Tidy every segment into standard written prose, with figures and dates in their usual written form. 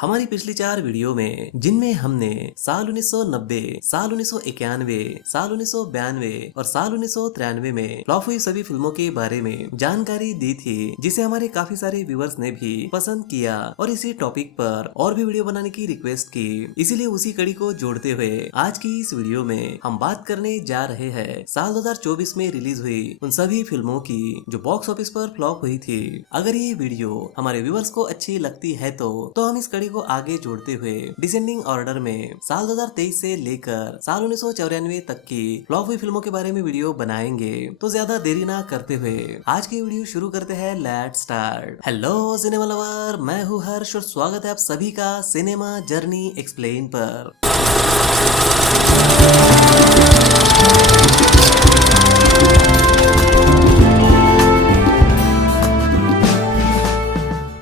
हमारी पिछली 4 वीडियो में जिनमें हमने साल 1990, साल 1991, साल 1992 और साल 1993 में फ्लॉप हुई सभी फिल्मों के बारे में जानकारी दी थी, जिसे हमारे काफी सारे व्यूअर्स ने भी पसंद किया और इसी टॉपिक पर और भी वीडियो बनाने की रिक्वेस्ट की। इसीलिए उसी कड़ी को जोड़ते हुए आज की इस वीडियो में हम बात करने जा रहे हैं साल 2024 में रिलीज हुई उन सभी फिल्मों की जो बॉक्स ऑफिस पर फ्लॉप हुई थी। अगर ये वीडियो हमारे व्यूअर्स को अच्छी लगती है तो हम इस कड़ी को आगे जोड़ते हुए डिसेंडिंग ऑर्डर में साल 2023 से लेकर साल 1994 तक की फ्लॉप हुई फिल्मों के बारे में वीडियो बनाएंगे। तो ज्यादा देरी ना करते हुए आज की वीडियो शुरू करते हैं। Let's start. Hello cinema lover, मैं हूँ हर्ष और स्वागत है आप सभी का सिनेमा जर्नी एक्सप्लेन पर।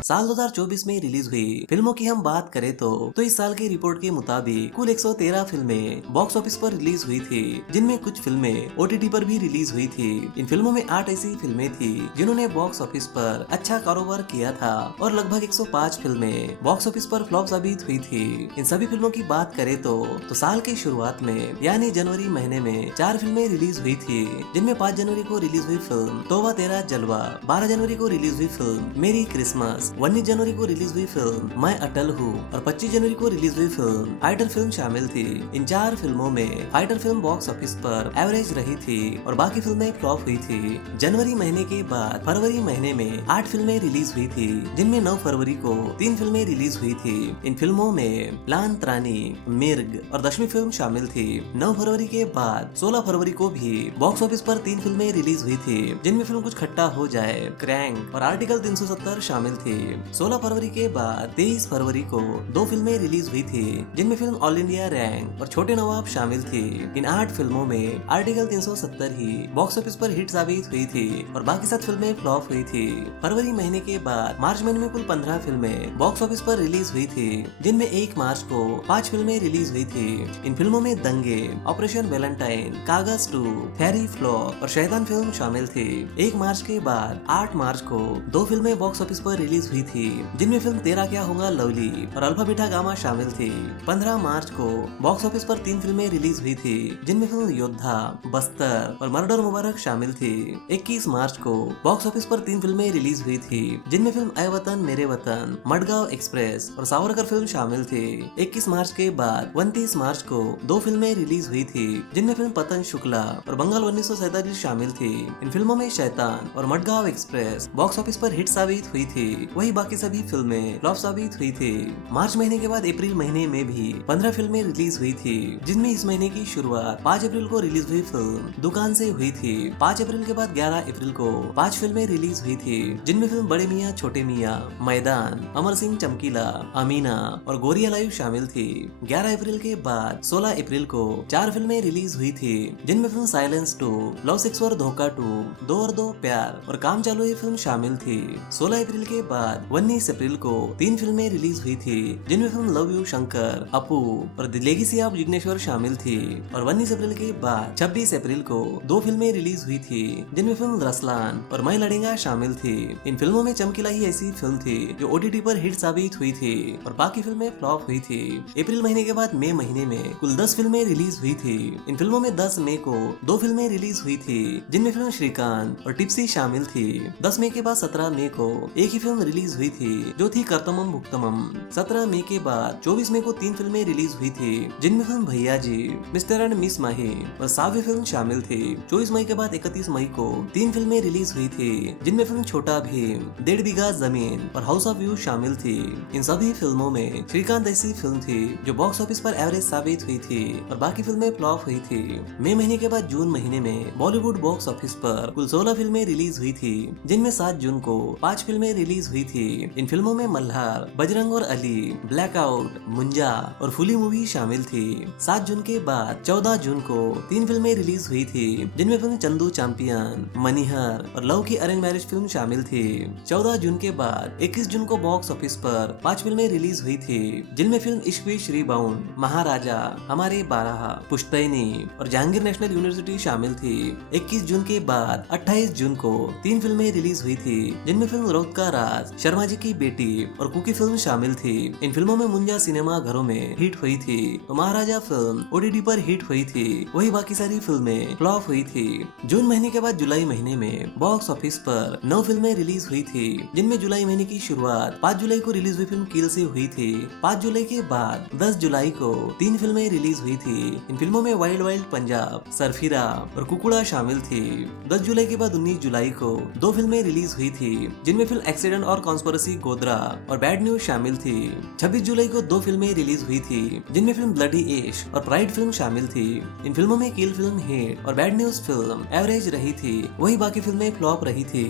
साल 2024 में रिलीज हुई फिल्मों की हम बात करें तो इस साल की रिपोर्ट के मुताबिक कुल 113 फिल्में बॉक्स ऑफिस पर रिलीज हुई थी, जिनमें कुछ फिल्में ओटीटी पर भी रिलीज हुई थी। इन फिल्मों में 8 ऐसी फिल्में थी जिन्होंने बॉक्स ऑफिस पर अच्छा कारोबार किया था और लगभग 105 फिल्में बॉक्स ऑफिस पर फ्लॉप साबित हुई थी। इन सभी फिल्मों की बात करें तो साल की शुरुआत में यानी जनवरी महीने में 4 फिल्में रिलीज हुई थी, जिनमें 5 जनवरी को रिलीज हुई फिल्म तोबा तेरा जलवा, 12 जनवरी को रिलीज हुई फिल्म मेरी क्रिसमस, 19 जनवरी को रिलीज हुई फिल्म मैं अटल हूँ और 25 जनवरी को रिलीज हुई फिल्म फाइटर फिल्म शामिल थी। इन 4 फिल्मों में फाइटर फिल्म बॉक्स ऑफिस पर एवरेज रही थी और बाकी फिल्में फ्लॉप हुई थी। जनवरी महीने के बाद फरवरी महीने में 8 फिल्में रिलीज हुई थी, जिनमें 9 फरवरी को 3 फिल्में रिलीज हुई थी। इन फिल्मों में लान त्रानी, मिर्ग और 10वीं फिल्म शामिल थी। 9 फरवरी के बाद 16 फरवरी को भी बॉक्स ऑफिस पर 3 फिल्में रिलीज हुई थी, जिनमें फिल्म कुछ खट्टा हो जाए, क्रैंक और आर्टिकल 370 शामिल थी। 16 फरवरी के बाद 23 फरवरी को 2 फिल्में रिलीज हुई थी, जिनमें फिल्म ऑल इंडिया रैंक और छोटे नवाब शामिल थी। इन 8 फिल्मों में आर्टिकल 370 ही बॉक्स ऑफिस पर हिट साबित हुई थी और बाकी 7 फिल्में फ्लॉप हुई थी। फरवरी महीने के बाद मार्च महीने में कुल 15 फिल्में बॉक्स ऑफिस पर रिलीज हुई थी, जिनमें 1 मार्च को 5 फिल्में रिलीज हुई थी। इन फिल्मों में दंगे, ऑपरेशन वैलेंटाइन, कागज 2, फेरी फ्लॉप और शैतान फिल्म शामिल थी। 1 मार्च के बाद 8 मार्च को 2 फिल्में बॉक्स ऑफिस पर रिलीज हुई थी, जिनमें फिल्म तेरा क्या होगा लवली और अल्फा बीटा गामा शामिल थी। 15 मार्च को बॉक्स ऑफिस पर 3 फिल्में रिलीज हुई थी, जिनमें फिल्म योद्धा, बस्तर और मर्डर मुबारक शामिल थी। 21 मार्च को बॉक्स ऑफिस पर 3 फिल्में रिलीज हुई थी, जिनमें फिल्म ऐ वतन मेरे वतन, मडगांव एक्सप्रेस और सावरकर फिल्म शामिल थी। 21 मार्च के बाद 29 मार्च को 2 फिल्में रिलीज हुई थी, जिनमें फिल्म पतन शुक्ला और बंगाल 1947 शामिल थी। इन फिल्मों में शैतान और मडगांव एक्सप्रेस बॉक्स ऑफिस पर हिट साबित हुई थी, वही बाकी सभी फिल्में फ्लॉप साबित हुई थी। मार्च महीने के बाद अप्रैल महीने में भी 15 फिल्में रिलीज हुई थी, जिनमें इस महीने की शुरुआत 5 अप्रैल को रिलीज हुई फिल्म दुकान से हुई थी। 5 अप्रैल के बाद 11 अप्रैल को 5 फिल्में रिलीज हुई थी, जिनमें फिल्म बड़े मियाँ छोटे मियाँ, मैदान, अमर सिंह चमकीला, अमीना और गोरिया लाइव शामिल थी। 11 अप्रैल के बाद 16 अप्रैल को 4 फिल्में रिलीज हुई थी, जिनमें फिल्म साइलेंस 2, लव सिक्स और धोखा 2, 2 और 2 प्यार और काम चालू है फिल्म शामिल थी। 16 अप्रैल के बाद 19 अप्रैल को 3 फिल्में रिलीज हुई थी, जिनमें फिल्म लव यू शंकर, अपू और द लेगेसी ऑफ जिग्नेश्वर शामिल थी। और 19 अप्रैल के बाद 26 अप्रैल को 2 फिल्में रिलीज हुई थी, जिनमें फिल्म रसलान और मैं लड़ेगा शामिल थी। इन फिल्मों में चमकीला ही ऐसी फिल्म थी जो ओटीटी पर हिट साबित हुई थी और बाकी फिल्में फ्लॉप हुई थी। अप्रैल महीने के बाद मई महीने में कुल 10 फिल्में रिलीज हुई थी। इन फिल्मों में 10 मई को 2 फिल्में रिलीज हुई थी, जिनमें फिल्म श्रीकांत और टिप्सी शामिल थी। 10 मई के बाद 17 मई को एक ही फिल्म रिलीज हुई थी, जो थी कर्तमम भुक्तमम। 17 मई के बाद 24 मई को 3 फिल्में रिलीज हुई थी, जिनमें फिल्म भैया जी, मिस्टर एंड मिस माही और सावी फिल्म शामिल थी। 24 मई के बाद 31 मई को 3 फिल्में रिलीज हुई थी, जिनमें फिल्म छोटा भीम, 1.5 बीघा जमीन और हाउस ऑफ व्यू शामिल थी। इन सभी फिल्मों में श्रीकांत ऐसी फिल्म थी जो बॉक्स ऑफिस पर एवरेज साबित हुई थी और बाकी फिल्में फ्लॉप हुई थी। मई महीने के बाद जून महीने में बॉलीवुड बॉक्स ऑफिस पर कुल 16 फिल्में रिलीज हुई थी, जिनमें 7 जून को 5 फिल्में रिलीज हुई थी। इन फिल्मों में मल्हार, बजरंग और अली, ब्लैकआउट, मुंजा और फुली मूवी शामिल थी। 7 जून के बाद 14 जून को 3 फिल्में रिलीज हुई थी, जिनमें फिल्म चंदू चैंपियन, मनिहर और लव की अरेंज मैरिज फिल्म शामिल थी। 14 जून के बाद 21 जून को बॉक्स ऑफिस पर 5 फिल्में रिलीज हुई थी, जिनमें फिल्म इश्क श्री बाउंड, महाराजा, हमारे 12, पुश्तैनी और जहांगीर नेशनल यूनिवर्सिटी शामिल थी। 21 जून के बाद 28 जून को 3 फिल्में रिलीज हुई थी, जिनमें फिल्म रोद का राज, शर्मा जी की बेटी और कुकी फिल्म शामिल थी। इन फिल्मों में मुंजा सिनेमा घरों में हिट हुई थी तो महाराजा फिल्म ओटीटी पर हिट हुई थी। वही बाकी सारी फिल्में फ्लॉप हुई थी। जून महीने के बाद जुलाई महीने में बॉक्स ऑफिस पर 9 फिल्में रिलीज हुई थी, जिनमें जुलाई महीने की शुरुआत 5 जुलाई को रिलीज हुई फिल्म किल से हुई थी। 5 जुलाई के बाद 10 जुलाई को 3 फिल्में रिलीज हुई थी। इन फिल्मों में वाइल्ड वाइल्ड पंजाब, सरफिरा और कुकुड़ा शामिल थी। 10 जुलाई के बाद 19 जुलाई को 2 फिल्में रिलीज हुई थी, जिनमें फिल्म एक्सीडेंट और कॉन्स्पिरेसी गोदरा और बैड न्यूज शामिल थी। 26 जुलाई को 2 फिल्में रिलीज हुई थी, जिनमें फिल्म ब्लडी एश और प्राइड फिल्म शामिल थी। इन फिल्मों में किल फिल्म हिट और बैड न्यूज फिल्म एवरेज रही थी, वही बाकी फिल्में फ्लॉप रही थी।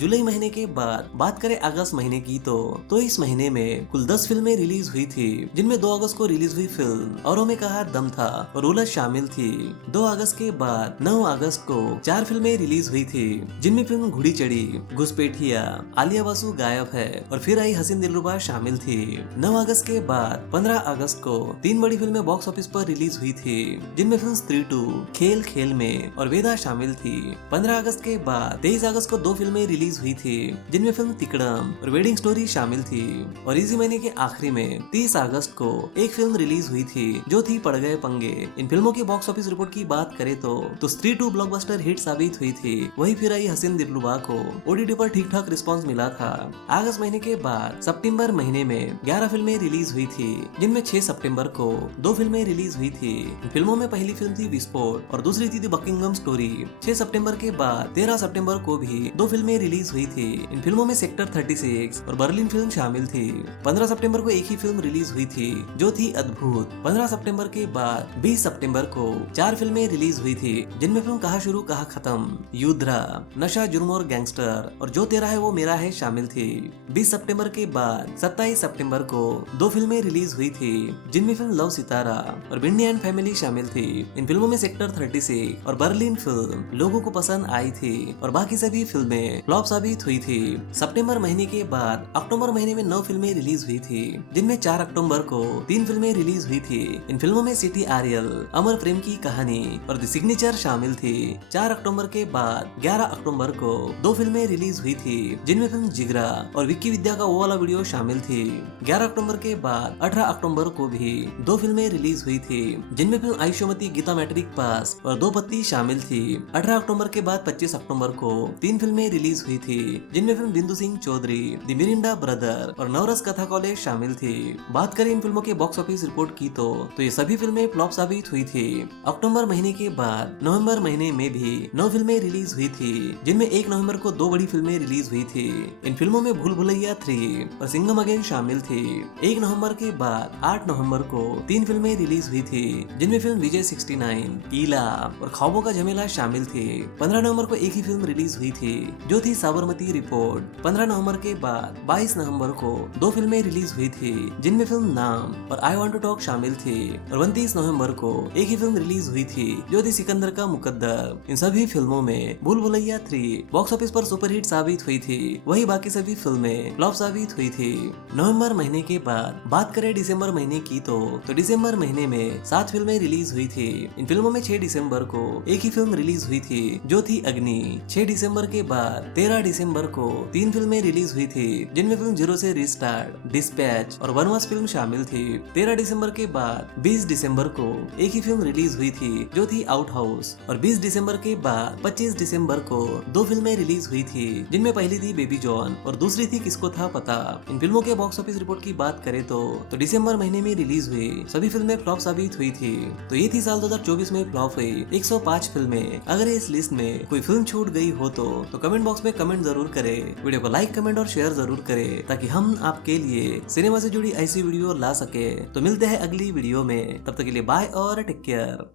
जुलाई महीने के बाद बात करें अगस्त महीने की तो इस महीने में कुल 10 फिल्में रिलीज हुई थी, जिनमें 2 अगस्त को रिलीज हुई फिल्म औरों में कहा दम था और उलझ शामिल थी। 2 अगस्त के बाद 9 अगस्त को 4 फिल्में रिलीज हुई थी, जिनमें फिल्म घुड़ी चढ़ी, घुसपैठिया, आलिया बासु गायब है और फिर आई हसीन दिलरुबा शामिल थी। 9 अगस्त के बाद 15 अगस्त को 3 बड़ी फिल्में बॉक्स ऑफिस पर रिलीज हुई थी, जिनमें फिल्म स्त्री 2, खेल खेल में और वेदा शामिल थी। 15 अगस्त के बाद 23 अगस्त को 2 फिल्में रिलीज हुई थी, जिनमें फिल्म तिकड़म और वेडिंग स्टोरी शामिल थी। और इसी महीने के आखिरी में 30 अगस्त को एक फिल्म रिलीज हुई थी, जो थी पड़ गए पंगे। इन फिल्मों की बॉक्स ऑफिस रिपोर्ट की बात करें तो स्त्री 2 ब्लॉकबस्टर हिट साबित हुई थी। वही फिर आई हसीन दिलरुबा को ओटीटी पर ठीक ठाक रिस्पॉन्स मिला था। अगस्त महीने के बाद सितंबर महीने में 11 फिल्में रिलीज हुई थी, जिनमें 6 सितंबर को 2 फिल्में रिलीज हुई थी। इन फिल्मों में पहली फिल्म थी विस्फोट और दूसरी थी द बकिंगम स्टोरी। 6 सितंबर के बाद 13 सितंबर को भी 2 फिल्में रिलीज हुई थी। इन फिल्मों में सेक्टर 36 और बर्लिन फिल्म शामिल थी। 15 सितंबर को एक ही फिल्म रिलीज हुई थी, जो थी अद्भुत। 15 सितंबर के बाद 20 सितंबर को 4 फिल्में रिलीज हुई थी, जिनमें फिल्म कहा शुरू कहा खत्म, युद्रा, नशा जुर्म और गैंगस्टर और जो तेरा है वो मेरा है शामिल थी। 20 सितंबर के बाद 27 सितंबर को 2 फिल्में रिलीज हुई थी, जिनमें फिल्म लव सितारा और बिंडी एंड फैमिली शामिल थी। इन फिल्मों में सेक्टर 36 और बर्लिन फिल्म लोगों को पसंद आई थी और बाकी सभी फिल्में फ्लॉप साबित हुई थी। सितंबर महीने के बाद अक्टूबर महीने में 9 फिल्में रिलीज हुई थी, जिनमें 4 अक्टूबर को 3 फिल्में रिलीज हुई थी। इन फिल्मों में सिटी आरियल, अमर प्रेम की कहानी और द सिग्नेचर शामिल थी। 4 अक्टूबर के बाद 11 अक्टूबर को 2 फिल्में रिलीज हुई थी, जिनमें फिल्म जिगरा और विक्की विद्या का वो वाला वीडियो शामिल थी। 11 अक्टूबर के बाद 18 अक्टूबर को भी 2 फिल्में रिलीज हुई थी, जिनमें film Ayushmati Gita matric pass और 2 पत्ती शामिल थी। 18 अक्टूबर के बाद 25 अक्टूबर को 3 फिल्में रिलीज हुई थी, जिनमें film Bindu Singh Chaudhary, the Miranda brother और नवरस कथा कॉलेज शामिल थी। बात करें इन फिल्मों के बॉक्स ऑफिस रिपोर्ट की तो ये सभी फिल्में फ्लॉप साबित हुई थी। अक्टूबर महीने के बाद नवंबर महीने में भी 9 फिल्में रिलीज हुई थी, जिनमें 1 नवंबर को 2 बड़ी फिल्में रिलीज हुई थी। इन फिल्मों में भूल भुलैया 3 और सिंघम अगेन शामिल थी। 1 नवंबर के बाद 8 नवंबर को 3 फिल्में रिलीज हुई थी, जिनमें फिल्म विजय 69, ईला और ख्वाबों का झमेला शामिल थी। 15 नवंबर को एक ही फिल्म रिलीज हुई थी, जो थी साबरमती रिपोर्ट। 15 नवंबर के बाद 22 नवंबर को 2 फिल्में रिलीज हुई थी, जिनमें फिल्म नाम और आई वांट टू टॉक शामिल थी। और 29 नवंबर को एक ही फिल्म रिलीज हुई थी, जो थी सिकंदर का मुकद्दर। इन सभी फिल्मों में भूल भुलैया 3 बॉक्स ऑफिस पर सुपरहिट साबित हुई थी, वही बाकी सभी फिल्में फ्लॉप साबित हुई थी। नवंबर महीने के बाद बात करें दिसंबर महीने की तो दिसंबर महीने में 7 फिल्में रिलीज हुई थी। इन फिल्मों में 6 दिसंबर को एक ही फिल्म रिलीज हुई थी, जो थी अग्नि। 6 दिसंबर के बाद 13 दिसंबर को 3 फिल्में रिलीज हुई थी, जिनमें फिल्म जीरो से रिस्टार्ट, डिस्पैच और वनवास फिल्म शामिल थी। 13 दिसंबर के बाद 20 दिसंबर को एक ही फिल्म रिलीज हुई थी, जो थी आउट हाउस। और 20 दिसंबर के बाद 25 दिसंबर को 2 फिल्में रिलीज हुई थी, जिनमें पहली थी बेबी जॉन और दूसरी थी किसको था पता। इन फिल्मों के बॉक्स ऑफिस रिपोर्ट की बात करें तो दिसंबर महीने में रिलीज हुई सभी फिल्में फ्लॉप साबित हुई थी। तो ये थी साल 2024 में फ्लॉप हुई 105 फिल्में। अगर इस लिस्ट में कोई फिल्म छूट गई हो तो कमेंट बॉक्स में कमेंट जरूर करें। वीडियो को लाइक, कमेंट और शेयर जरूर करें, ताकि हम आपके लिए सिनेमा से जुड़ी ऐसी वीडियो ला सके। तो मिलते हैं अगली वीडियो में, तब तक के लिए बाय और टेक केयर।